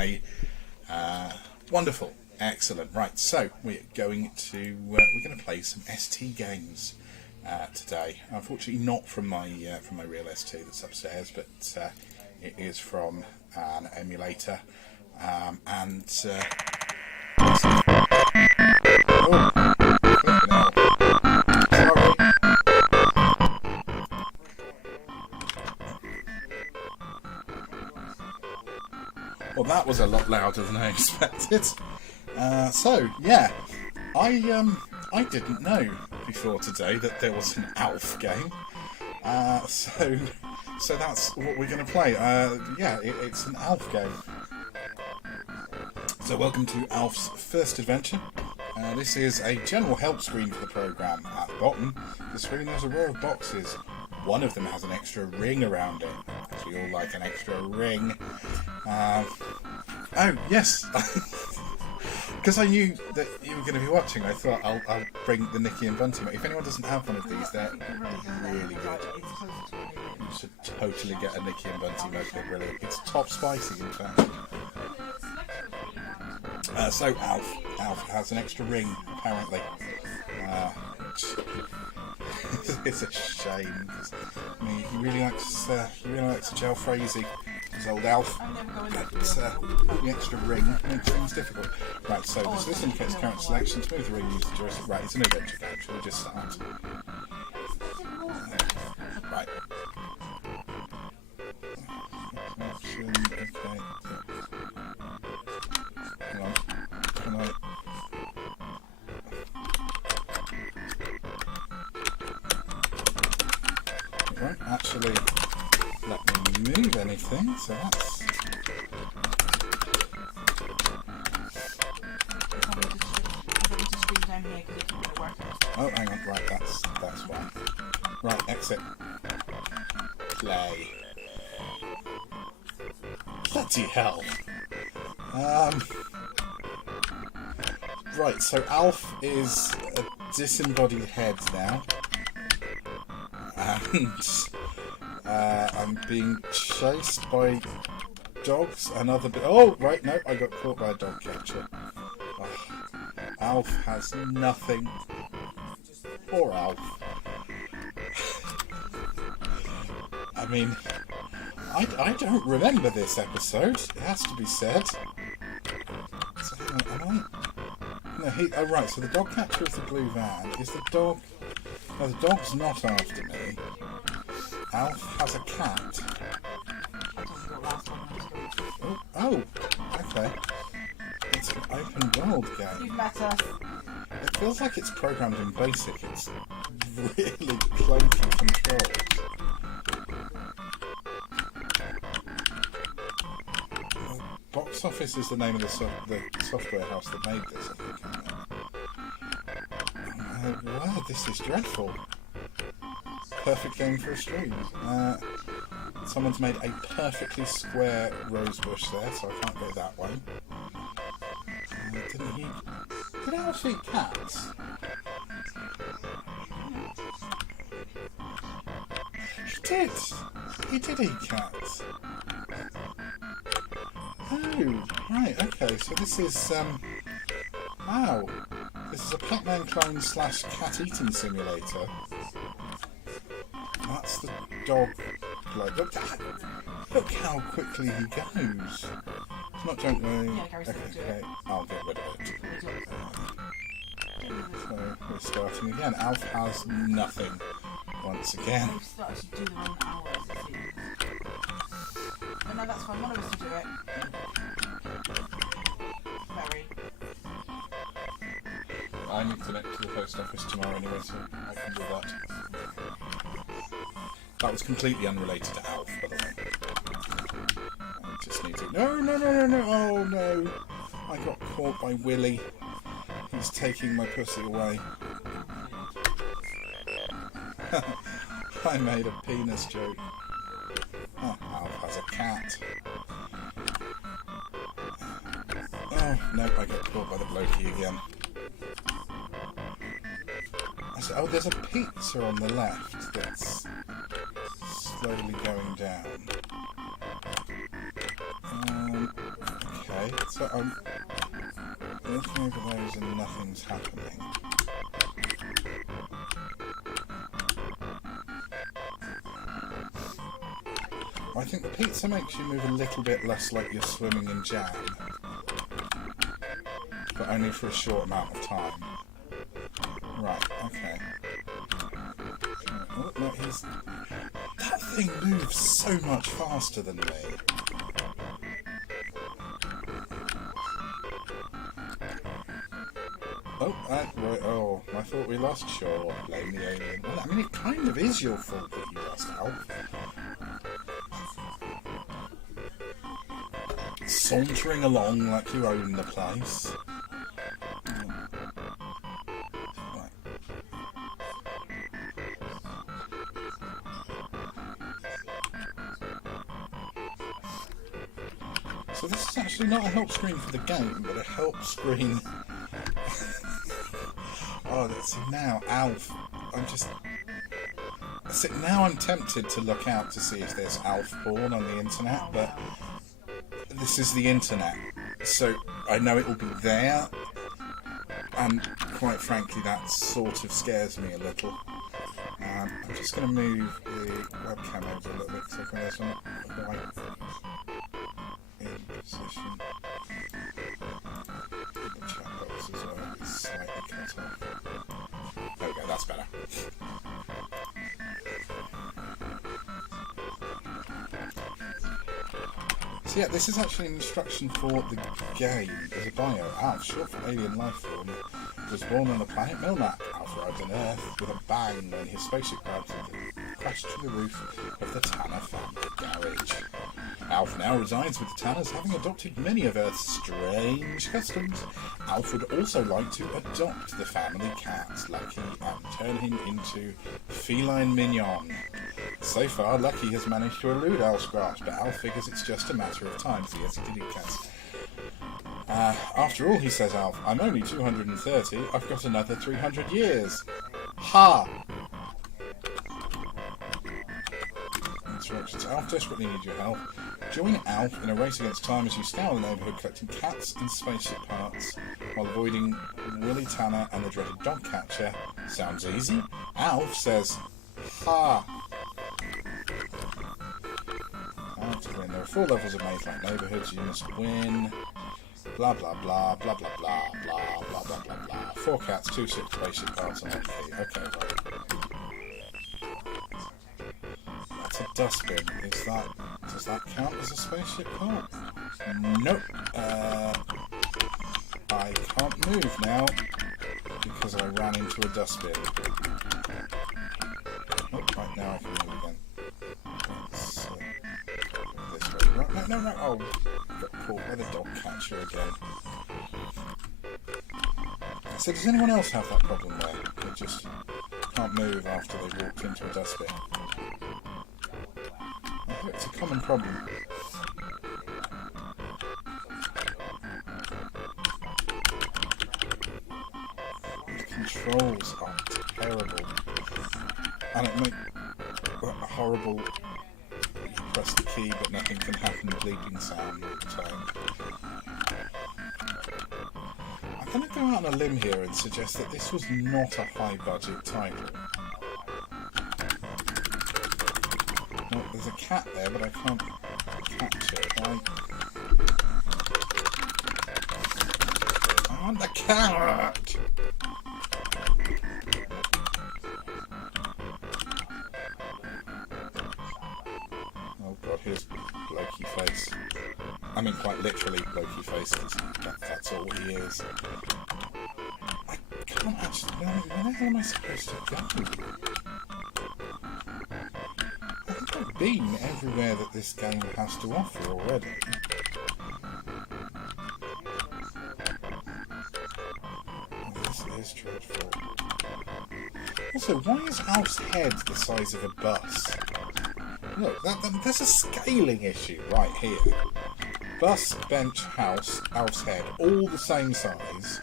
today. Wonderful, excellent. Right, so we're going to play some ST games today. Unfortunately, not from my real ST that's upstairs, but it is from an emulator. And oh, flipping hell. Sorry. Well, that was a lot louder than I expected. So yeah, I didn't know before today that there was an ALF game. So that's what we're going to play. It's an ALF game. So welcome to ALF's first adventure. This is a general help screen for the programme. At the bottom of the screen there's a row of boxes. One of them has an extra ring around it. As we all like an extra ring. Oh, yes. Because I knew that you were going to be watching, I thought I'll bring the Nicky and Bunty. If anyone doesn't have one of these, they're really good. You should totally get a Nicky and Bunty mug. They're brilliant. It's top spicy, in fact. So Alf has an extra ring, apparently. It's a shame. I mean, he really likes to gel Frazee, his old Alf. But the extra ring makes things difficult. Right, so the Swiss indicates current selection. To move the ring, use the joystick. Right, it's an adventure game. Shall we just start? Right. Option. Okay. Hang on. Can I? It won't actually let me move anything, so that's... Oh, hang on, right, that's one. Right, exit. Play. Bloody hell. Right, so Alf is a disembodied head now. And I'm being chased by dogs and other... Oh, right, no, I got caught by a dog catcher. Oh, Alf has nothing. Poor Alf. I mean, I don't remember this episode, it has to be said. So, am I... No, oh right, so the dog catcher is the blue van. Is the dog... No, the dog's not after me. Alf has a cat. Oh, okay. It's an open world game. You've met us. It feels like it's programmed in BASIC. It's really clunky controls. Box Office is the name of the software house that made this, I think. Wow, this is dreadful. Perfect game for a stream. Someone's made a perfectly square rosebush there, so I can't go that way. Did Alf eat cats? He did eat cats. Oh, right, okay, so this is, wow. This is a Pac-Man clone / cat eating simulator. That's the dog bloke. Look how quickly he goes. It's not jumping. Okay, I'll get rid of it. So we're starting again. Alf has nothing once again. We've started to do the wrong hours, it seems. But no, that's fine. One of us to do it. Very. I need to connect to the post office tomorrow anyway, so I can do that. That was completely unrelated to Alf, by the way. I just need to... No! Oh, no! I got caught by Willy. He's taking my pussy away. I made a penis joke. Oh, Alf has a cat. Oh, no, I got caught by the blokey again. Oh, there's a pizza on the left that's slowly going down. Okay. Okay, so I'm looking over those and nothing's happening. I think the pizza makes you move a little bit less like you're swimming in jam, but only for a short amount of time. Right, okay. Oh, no, that thing moves so much faster than me. Oh, right, oh, I thought we lost Shaw. Blame the alien. Well, I mean, it kind of is your fault that you lost Alf. Sauntering along like you own the place. Right. So this is actually not a help screen for the game, but a help screen. Oh, see now, Alf. Now I'm tempted to look out to see if there's Alf porn on the internet, but this is the internet, so I know it'll be there, and quite frankly that sort of scares me a little. I'm just going to move the webcam over a little bit so there's not quite in position. The chat box as well is slightly cut off. There we go, that's better. So yeah, this is actually an instruction for the game. There's a bio. Alf, short for alien life form, was born on the planet Milnak. Alf arrived on Earth with a bang when his spaceship crashed through the roof of the Tanner family garage. Alf now resides with the Tanners, having adopted many of Earth's strange customs. Alf would also like to adopt the family cat, Lucky, and turn him into feline mignon. So far, Lucky has managed to elude Alf's grasp, but Alf figures it's just a matter of time. So yes, he did it, cats. After all, he says, Alf, I'm only 230. I've got another 300 years. Ha! Instructions. Alf desperately needs your help. Join Alf in a race against time as you scour the neighbourhood collecting cats and spaceship parts while avoiding Willie Tanner and the dreaded dog catcher. Sounds easy? Alf says, ha! To win. There are 4 levels of Maze-like neighbourhoods. You must win. Blah blah blah blah blah blah blah blah blah blah blah. 4 cats, 2 spaceship parts, and 1 key. Okay, right. That's a dustbin. Does that count as a spaceship part? Nope. I can't move now because I ran into a dustbin. Oh, right now I can move again. No. Oh, got caught by the dog catcher again. So does anyone else have that problem there? They just can't move after they walked into a dustbin. I think it's a common problem. The controls are terrible. And it makes a horrible... press the key but nothing can happen, bleeping sound all the time. I'm going to go out on a limb here and suggest that this was not a high budget title. Well, there's a cat there but I can't catch it. I want the cat! Here's blokey face. I mean, quite literally blokey face, because that's all he is. I can't actually... Where the hell am I supposed to go? I think I've been everywhere that this game has to offer already. Oh, this is dreadful. Also, why is Alf's head the size of a bus? Look, there's a scaling issue right here. Bus, bench, house, Alf's head, all the same size.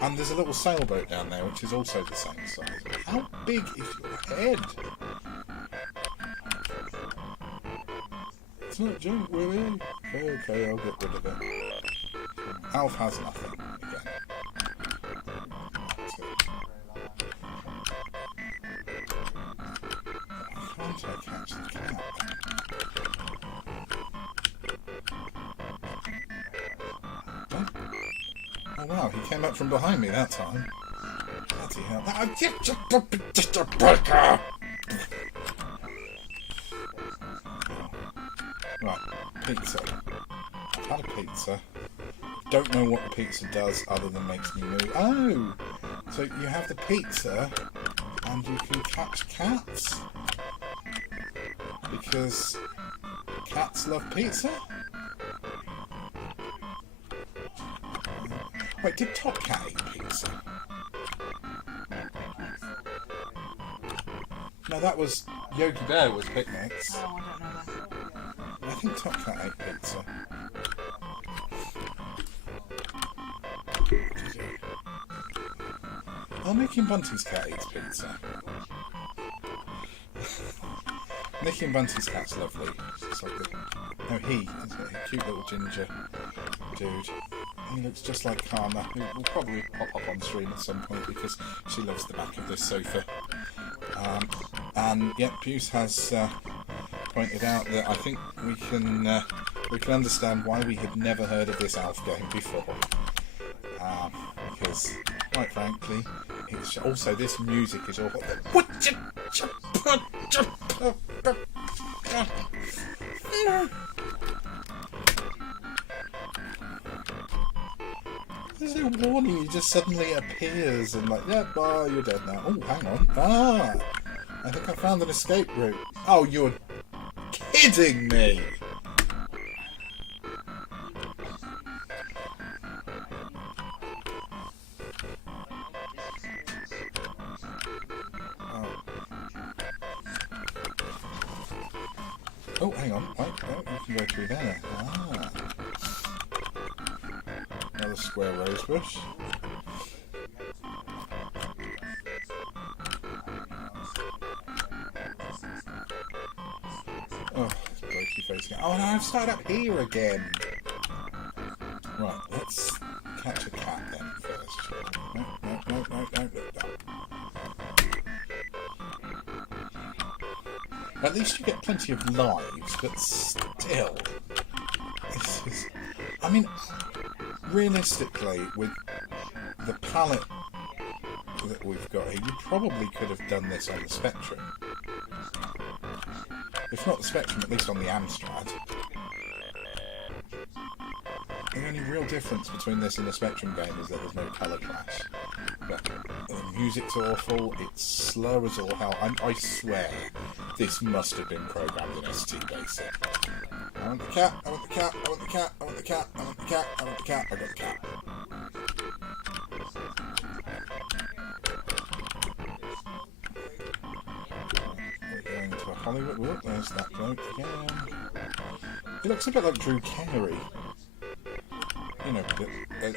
And there's a little sailboat down there which is also the same size. How big is your head? It's not a joke, Willie. Okay, I'll get rid of it. Alf has nothing again. Why can't I catch the cat? Oh wow, he came up from behind me that time. Bloody hell. Just a breaker! Right, pizza. I've had a pizza. Don't know what the pizza does other than makes me move. Oh! So you have the pizza and you can catch cats? Because cats love pizza? Wait, did Top Cat eat pizza? No, that was Yogi Bear was picnics. Oh, I don't know that. I think Top Cat ate pizza. Did he? Oh, Nicky and Bunty's cat eats pizza. Nicky and Bunty's cat's lovely. It's like no, he is a cute little ginger dude. He looks just like Karma, who will probably pop up on screen at some point because she loves the back of this sofa. And yep, Puce has pointed out that I think we can understand why we had never heard of this Alf game before. Because, quite frankly, it's also this music is awful. There's no warning, he just suddenly appears and like, yeah, oh, you're dead now. Oh, hang on. Ah, I think I found an escape route. Oh, you're kidding me! Oh, hang on. Wait, oh, you can go through there. Ah. Another square rose bush. Oh, it's blokey face again. Oh no, I've started up here again. Right, let's catch a cat then first. No. At least you get plenty of lives, but still, this is. I mean, realistically, with the palette that we've got here, you probably could have done this on the Spectrum. If not the Spectrum, at least on the Amstrad. The only real difference between this and the Spectrum game is that there's no colour clash. But the music's awful, it's slow as all hell. I swear, this must have been programmed in ST Basic. I want the cat, I want the cat, I want the cat, I want the cat, I want the cat, I want the cat, I got the cat. We're going to a Hollywood. Whoop, there's that bloke again. He looks a bit like Drew Carey. You know,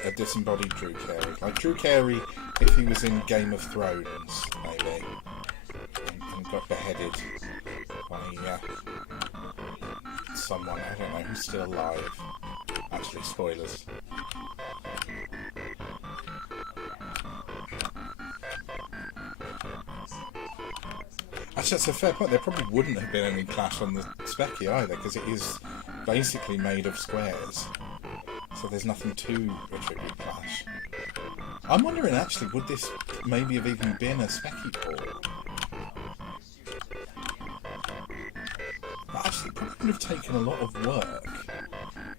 a disembodied Drew Carey. Like Drew Carey if he was in Game of Thrones, maybe. And got beheaded by someone, I don't know, who's still alive. Actually, spoilers. Actually, that's a fair point. There probably wouldn't have been any clash on the Specky either, because it is basically made of squares. So there's nothing to attribute clash. I'm wondering, actually, would this maybe have even been a Specky port? But actually, it probably would have taken a lot of work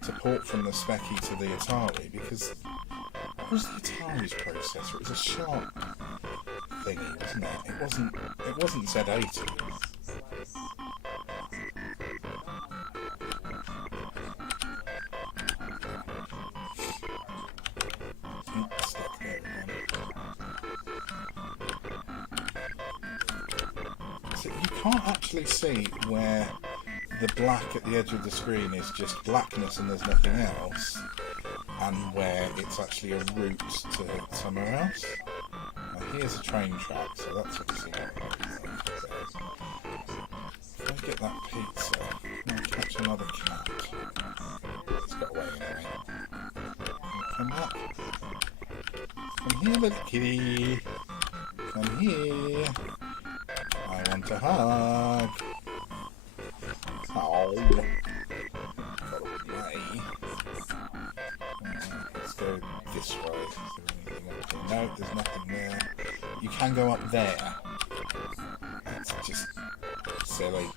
to port from the Specky to the Atari, because what was the Atari's processor? It was a sharp thingy, wasn't it? It wasn't Z80. Stuck there again. So you can't actually see where the black at the edge of the screen is just blackness and there's nothing else, and where it's actually a route to somewhere else. Now here's a train track, so that's obviously not if I get that pizza, I'll catch another cat. way anyway. Come back. Come here, little kitty. Come here. I want a hug. Oh. Got away. Let's go this way. Is there anything up here? No, there's nothing there. You can go up there. That's just silly.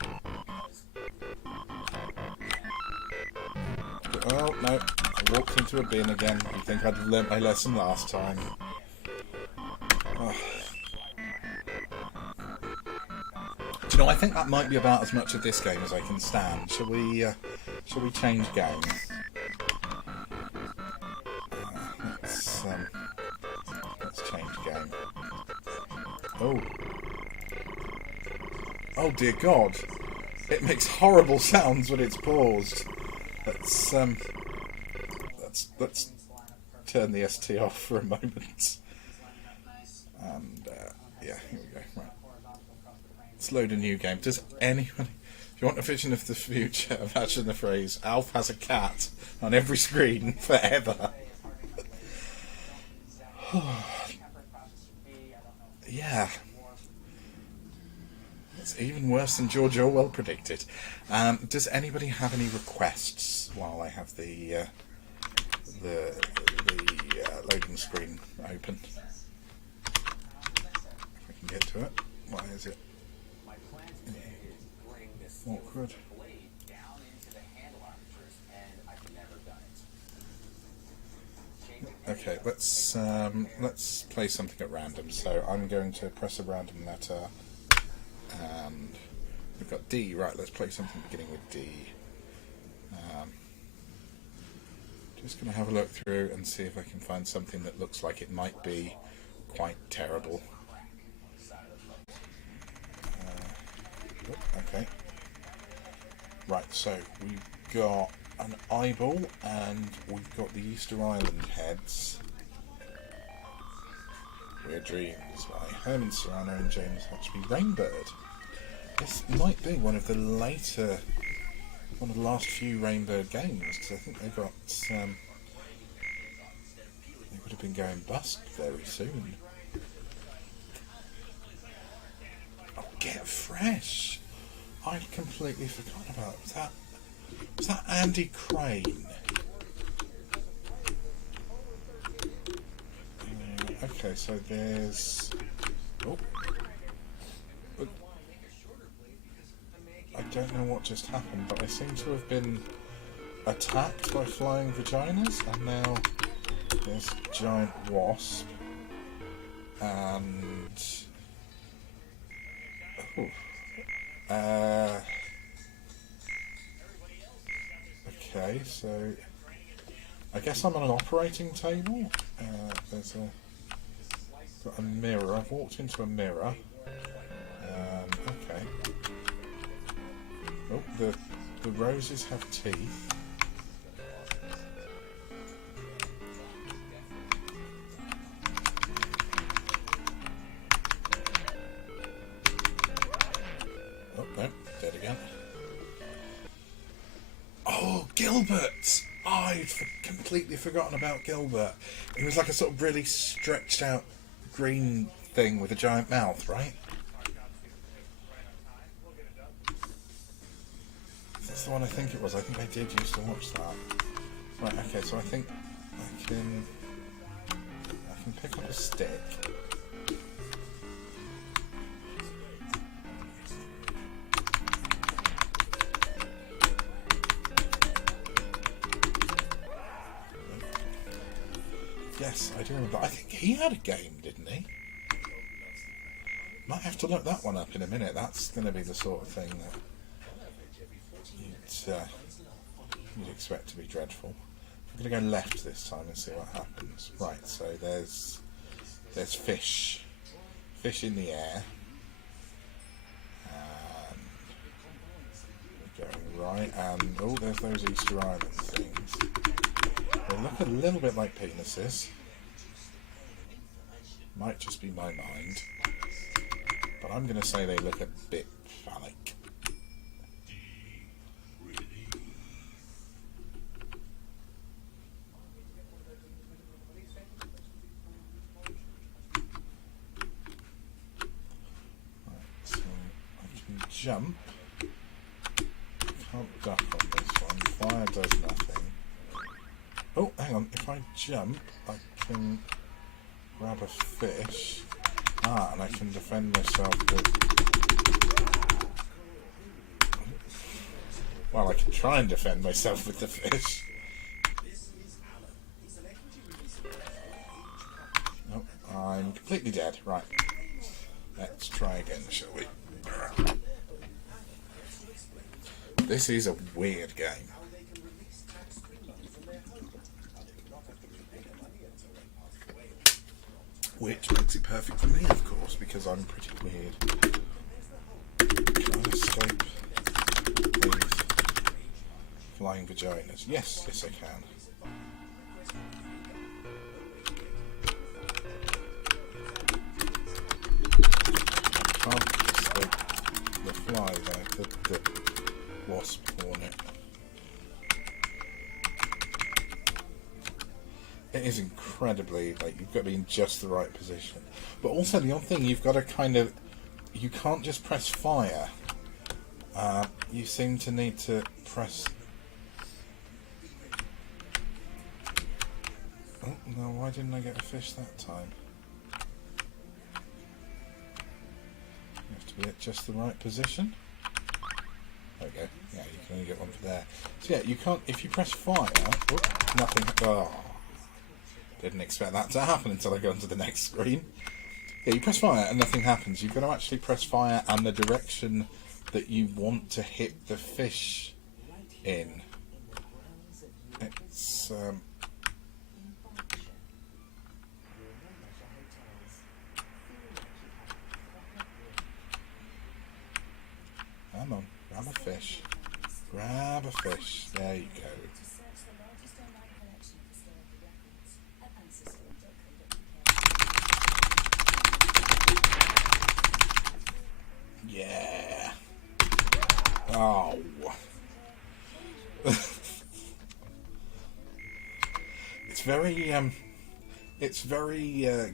Oh, no. I walked into a bin again. You think I'd have learnt my lesson last time. Oh. Do you know, I think that might be about as much of this game as I can stand. Shall we change game? Let's change game. Oh. Oh dear God. It makes horrible sounds when it's paused. Let's turn the ST off for a moment. And yeah, here we go. Right. Let's load a new game. Does anyone, if you want a vision of the future, imagine the phrase "Alf has a cat" on every screen forever. Yeah. It's even worse than George Orwell predicted. Does anybody have any requests while I have the loading screen open? If I can get to it. Why is it awkward? Okay, let's play something at random. So I'm going to press a random letter, and we've got D. Right, let's play something beginning with D. Just going to have a look through and see if I can find something that looks like it might be quite terrible. Okay. Right, so we've got an eyeball and we've got the Easter Island heads. Weird Dreams by Herman Serrano and James Hotchby. Rainbird. This might be one of the last few Rainbird games, because I think they got they would have been going bust very soon. Oh, Get Fresh! I'd completely forgotten about that. Was that Andy Crane? Okay, so there's... Oh. I don't know what just happened, but I seem to have been attacked by flying vaginas, and now there's a giant wasp, and... Oh. Okay, so I guess I'm on an operating table. There's got a mirror. I've walked into a mirror. Okay. Oh, the roses have teeth. Oh no, dead again. Oh, Gilbert! Oh, I'd completely forgotten about Gilbert. He was like a sort of really stretched out green thing with a giant mouth, right? That's the one I think it was. I think I did used to watch that. Right, okay, so I think I can pick up a stick. Yes, I do remember. I think he had a game, didn't he? Might have to look that one up in a minute. That's going to be the sort of thing that you'd expect to be dreadful. I'm going to go left this time and see what happens. Right, so there's fish in the air, and we're going right, and oh, there's those Easter Island things. They look a little bit like penises. Might just be my mind, but I'm going to say they look a bit phallic. jump, can't duck on this one. Fire does nothing. Oh, hang on. If I jump, I can grab a fish. Ah, and I can defend myself with... Well, I can try and defend myself with the fish. Nope, I'm completely dead. Right. Let's try again, shall we? This is a weird game. Which makes it perfect for me, of course, because I'm pretty weird. Can I escape these flying vaginas? Yes, yes I can. Can't escape the fly though, the wasp hornet. It is incredibly, you've got to be in just the right position. But also the odd thing, you've got to you can't just press fire. You seem to need to press... Oh, no, why didn't I get a fish that time? You have to be at just the right position. There we go. Yeah, you can only get one for there. So yeah, you can't, if you press fire... Oh, nothing... Oh. Didn't expect that to happen until I go onto the next screen. Yeah, you press fire and nothing happens. You've got to actually press fire and the direction that you want to hit the fish in. It's... Come on, grab a fish. Grab a fish. There you go. Yeah. Oh. It's very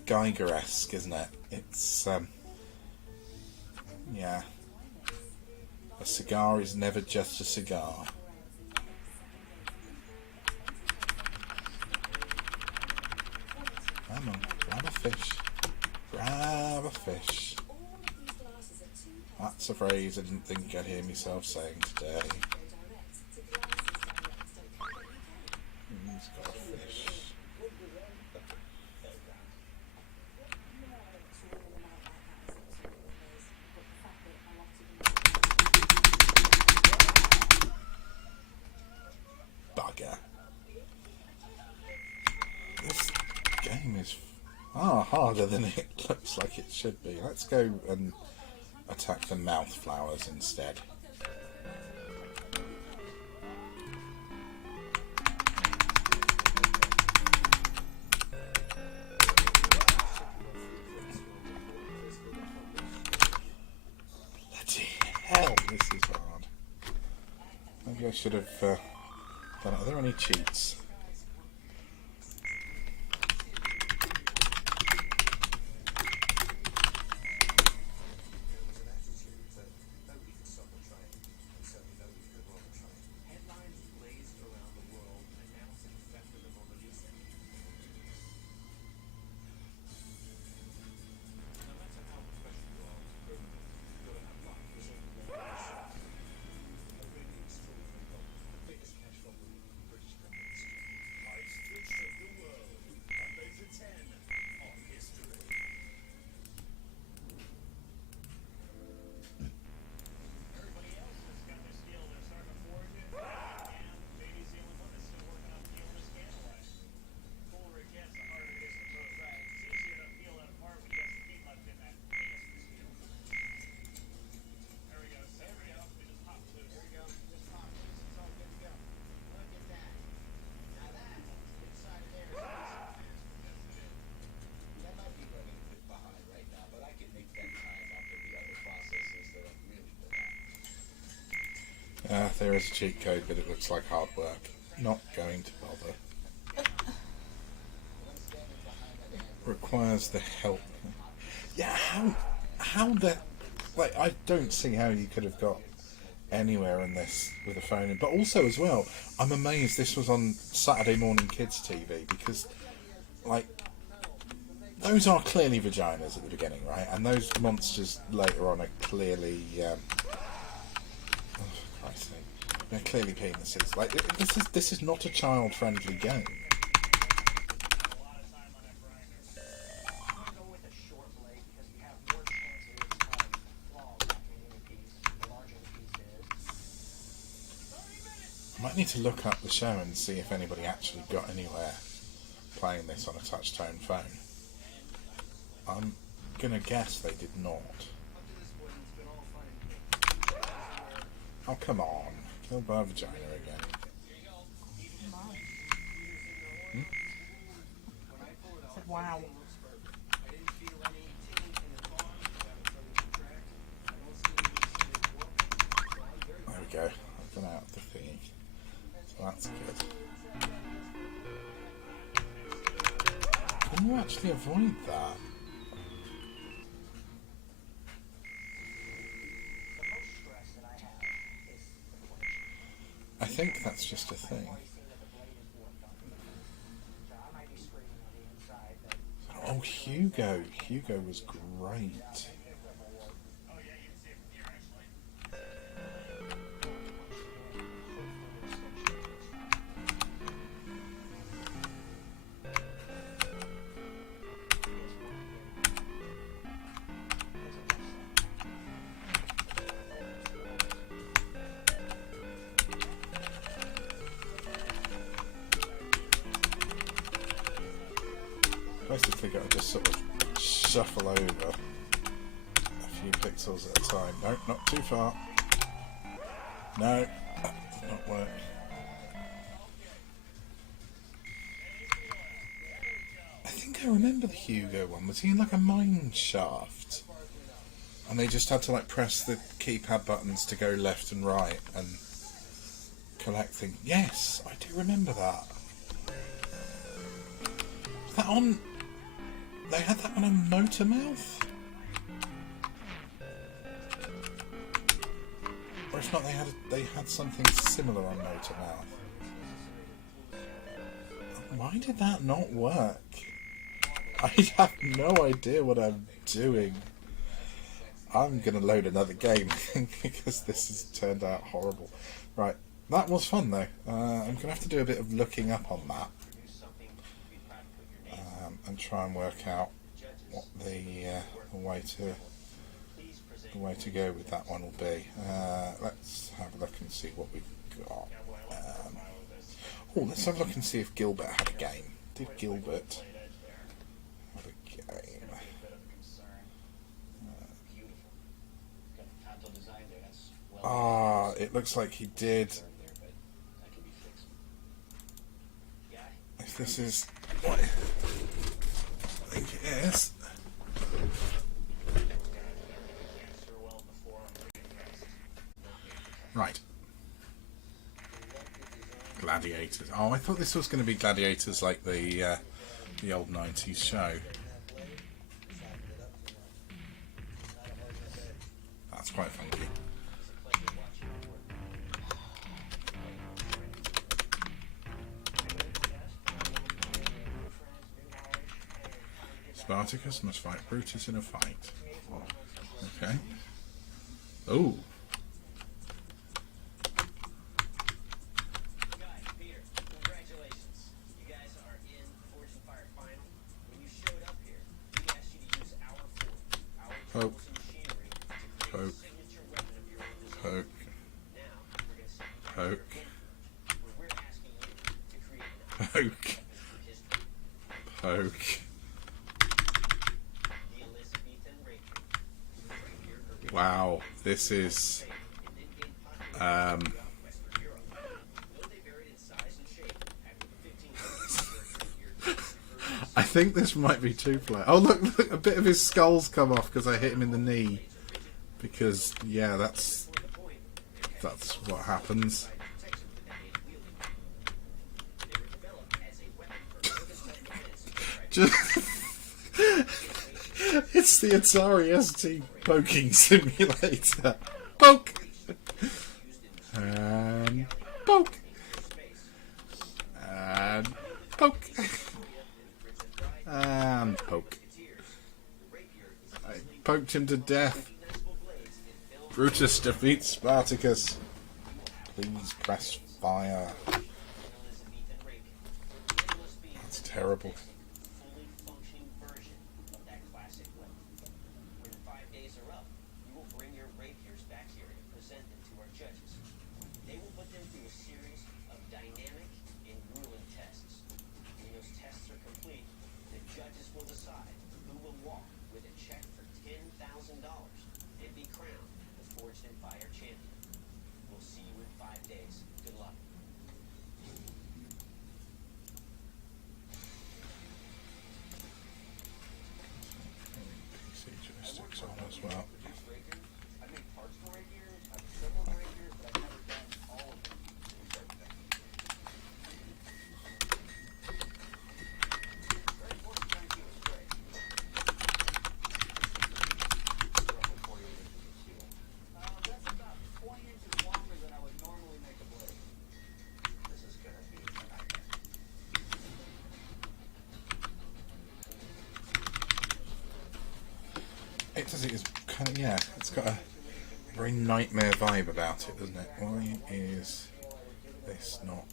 Geiger-esque, isn't it? It's yeah. A cigar is never just a cigar. Come on, grab a fish. Grab a fish. That's a phrase I didn't think I'd hear myself saying today. He's got a fish. Bugger. This game is harder than it looks like it should be. Let's go and attack the mouth flowers instead. Bloody hell, this is hard. Maybe I should have done it. Are there any cheats? There is a cheat code, but it looks like hard work. Not going to bother. Requires the help. Yeah, how the like, I don't see how you could have got anywhere in this with a phone in. But also, as well, I'm amazed this was on Saturday morning kids TV, because, like, those are clearly vaginas at the beginning, right? And those monsters later on are clearly, oh, for Christ's sake, they're clearly penises. Like, this is not a child-friendly game. I might need to look up the show and see if anybody actually got anywhere playing this on a touch-tone phone. I'm gonna guess they did not. Oh, come on. Killed by a vagina again. Hmm? Said, wow. There we go. I've gone out of the thingy. So that's good. Can you actually avoid that? I think that's just a thing. Oh, Hugo. Hugo was great. Basically got to just sort of shuffle over a few pixels at a time. No, not too far. No, that did not work. I think I remember the Hugo one. Was he in like a mine shaft? And they just had to like press the keypad buttons to go left and right and collect things. Yes, I do remember that. Was that on... They had that one on Motormouth? Or if not, they had something similar on Motormouth. Why did that not work? I have no idea what I'm doing. I'm going to load another game because this has turned out horrible. Right, that was fun though. I'm going to have to do a bit of looking up on that. And try and work out what the way to go with that one will be. Let's have a look and see what we've got. Let's have a look and see if Gilbert had a game. Did Gilbert have a game? It looks like he did. If this is what I think it is. Right. Gladiators. Oh, I thought this was going to be Gladiators like the old 90s show. That's quite funky. Spartacus must fight Brutus in a fight. Okay. Oh. Poke. Poke. Poke. Poke. Poke. Poke. Wow, this is I think this might be two-player. Oh look, a bit of his skull's come off because I hit him in the knee. Because yeah, that's what happens. Just It's the Atari ST poking simulator. Poke! And poke! And poke! And poke. I poked him to death. Brutus defeats Spartacus. Please press fire. That's terrible. As well. It does. It's kind of, yeah. It's got a very nightmare vibe about it, doesn't it? Why is this not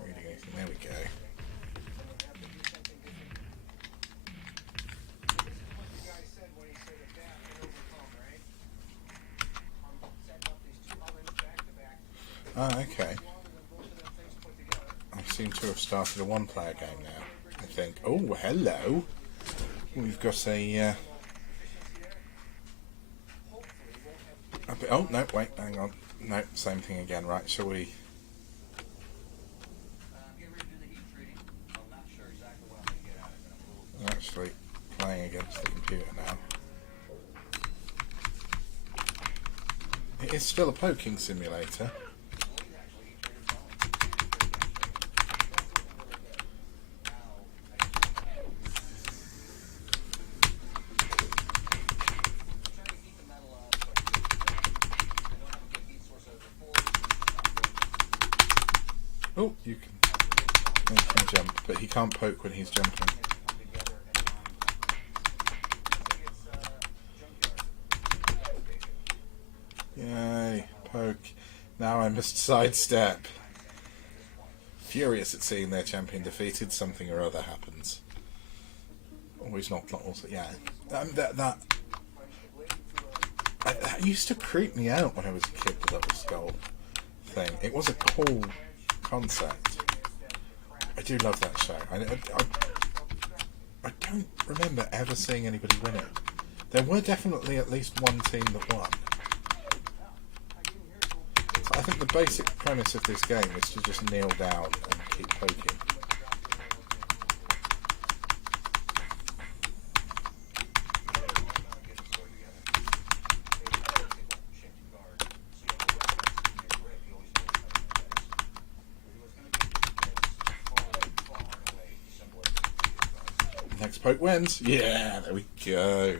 reading anything? There we go. Ah, okay. I seem to have started a one-player game now, I think. Oh, hello! We've got a bit, oh, no, wait, hang on. No, same thing again, right, shall we... I'm actually playing against the computer now. It is still a poking simulator. Oh, you can make him jump, but he can't poke when he's jumping. Yay, poke. Now I must sidestep. Furious at seeing their champion defeated, something or other happens. Always not also, yeah. That used to creep me out when I was a kid, the double skull thing. It was a cool concept. I do love that show. I don't remember ever seeing anybody win it. There were definitely at least one team that won. So I think the basic premise of this game is to just kneel down and keep poking. Next poke wins. Yeah, there we go.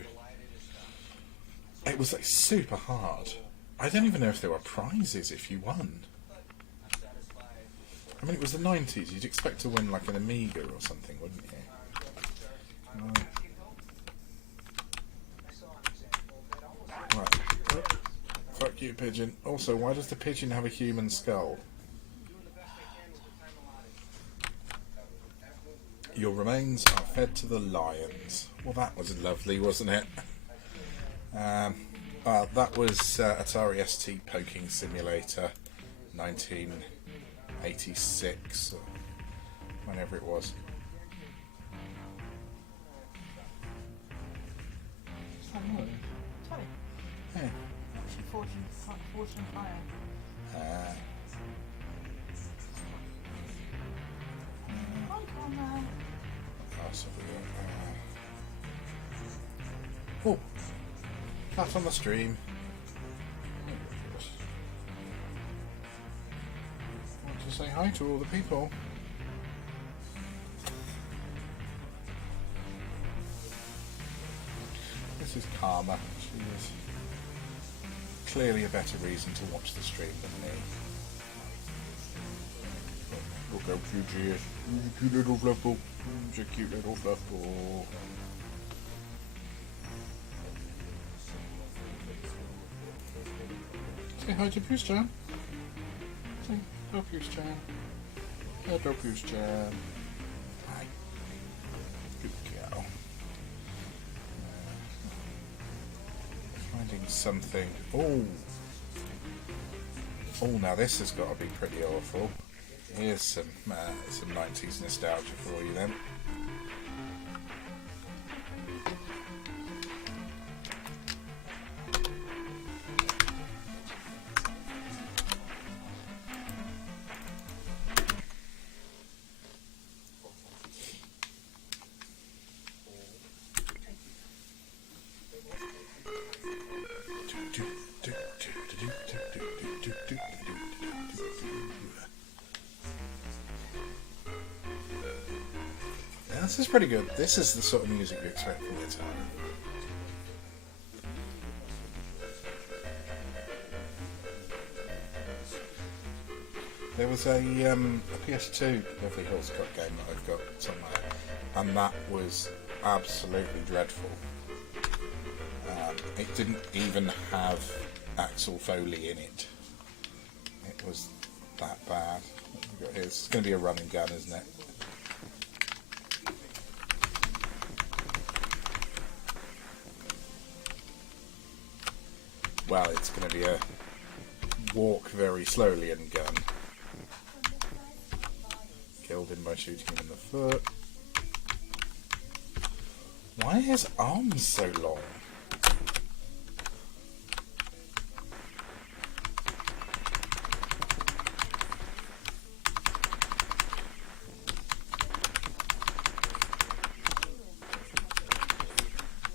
It was like super hard. I don't even know if there were prizes if you won. I mean, it was the 90s. You'd expect to win like an Amiga or something, wouldn't you? Right. Fuck you, pigeon. Also, why does the pigeon have a human skull? Your remains are fed to the lions. Well, that was lovely, wasn't it? Well, that was Atari ST Poking Simulator 1986, or whenever it was. Hey. Actually, Fortune Fire. Oh, cat on the stream. Want to say hi to all the people. This is Karma. She is clearly a better reason to watch the stream than me. Look how cute she is. Cute little fluff ball. She's a cute little fluff ball. Say hi to Puce Chan. Say hello, Puce Chan. Hello, Puce Chan. Hi. Good girl. Finding something. Oh. Oh, now this has got to be pretty awful. Here's some 90s nostalgia for you then. This is pretty good. This is the sort of music you expect from the Atari. There was a PS2 Beverly Hills Cop game that I've got somewhere, and that was absolutely dreadful. It didn't even have Axel Foley in it. It was that bad. It's going to be a run and gun, isn't it? Well, it's going to be a walk very slowly and gun. Killed him by shooting him in the foot. Why are his arms so long?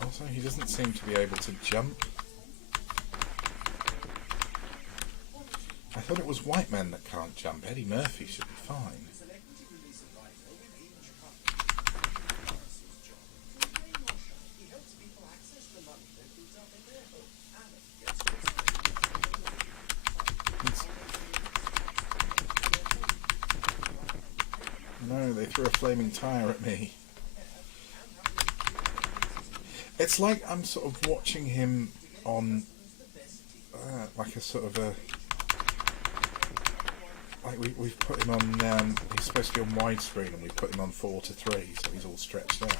Also, he doesn't seem to be able to jump. I thought it was white men that can't jump. Eddie Murphy should be fine. No, they threw a flaming tyre at me. It's like I'm sort of watching him on like a sort of a... Like we've put him on, he's supposed to be on widescreen and we put him on 4:3, so he's all stretched out.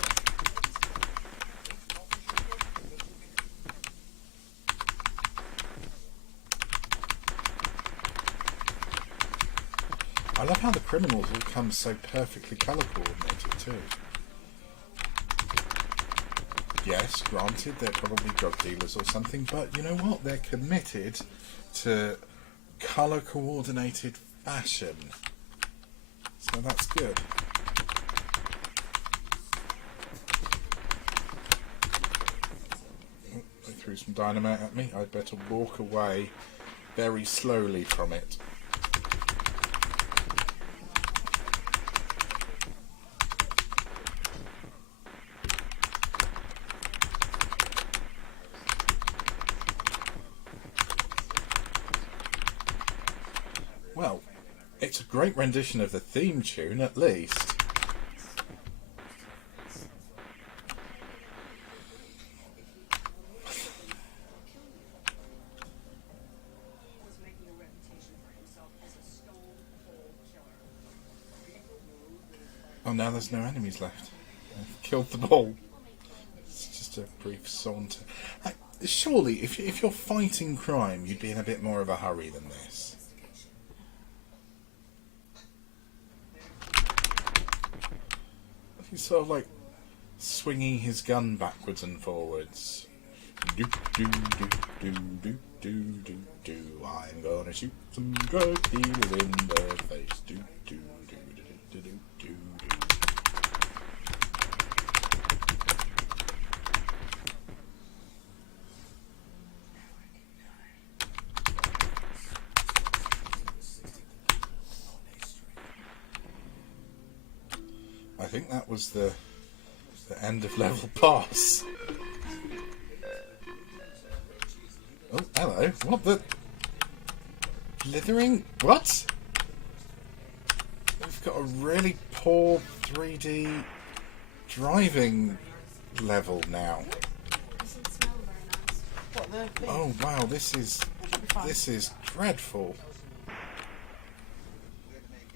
I love how the criminals all come so perfectly colour coordinated too. Yes, granted, they're probably drug dealers or something, but you know what? They're committed to colour coordinated fashion. So that's good. Oh, they threw some dynamite at me. I'd better walk away very slowly from it. Well, it's a great rendition of the theme tune, at least. Oh, now there's no enemies left. I've killed them all. It's just a brief saunter. Surely, if you're fighting crime, you'd be in a bit more of a hurry than this. He's sort of like swinging his gun backwards and forwards. Do do do do do do do do. I'm gonna shoot some drug dealers in the face. Do do do do do do do do. I think that was the end of level pass. Oh, hello. What the? Blithering? What? We've got a really poor 3D driving level now. Doesn't smell very nice. What, the thing? Oh wow, this is dreadful.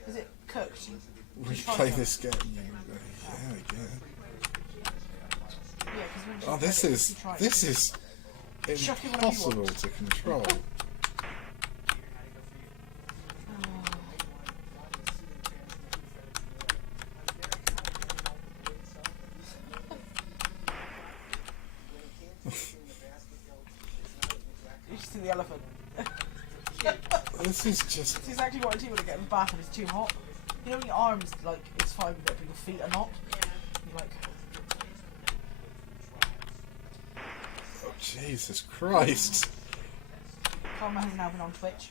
Is it cooked? Replay this game. Yeah. Yeah, because when Oh, this is Chuck it whenever you impossible want. to control. You should see the elephant. This is just. It's exactly what I do when I get in the bath and it's too hot. You know when your arms, like, it's fine, but your feet are not? You're like... Oh, Jesus Christ. Karma has now been on Twitch.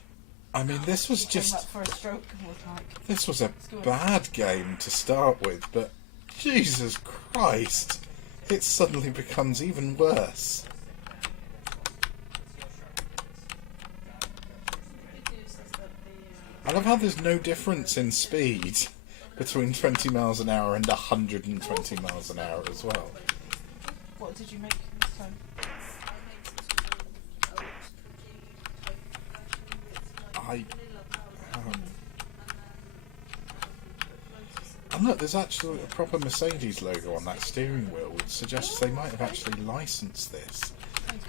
I mean, this was He came just. up for a stroke and was like... This was a good. bad game to start with, but Jesus Christ, it suddenly becomes even worse. I love how there's no difference in speed between 20 miles an hour and 120 miles an hour as well. What did you make this time? And look, there's actually a proper Mercedes logo on that steering wheel, which suggests they might have actually licensed this.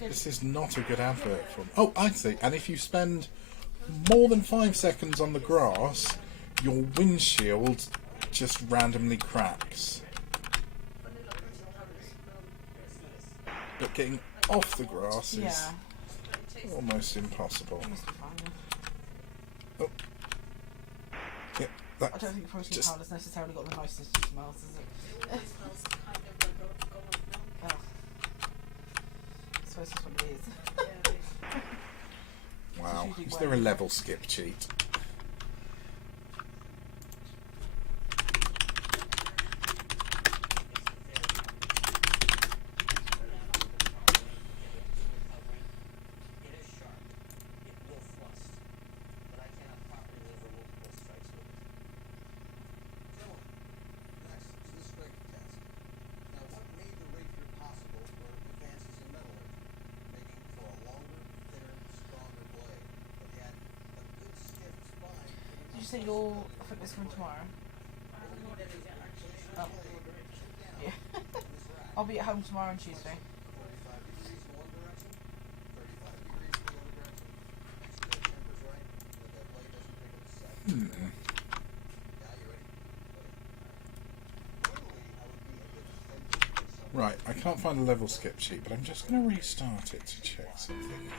This is not a good advert for them. Oh, I see. And if you spend more than 5 seconds on the grass, your windshield just randomly cracks. But getting off the grass is Yeah. almost impossible. It must be fine, yeah. Oh. Yeah, that I don't think protein just- powder's necessarily got the nicest of smells, is it? It smells kind of like a Oh. I suppose that's what it is. wow. Is there a level skip cheat? Did you say your fitness coming tomorrow? Oh. Yeah. I'll be at home tomorrow and Tuesday. Right, I can't find the level skip sheet, but I'm just going to restart it to check something.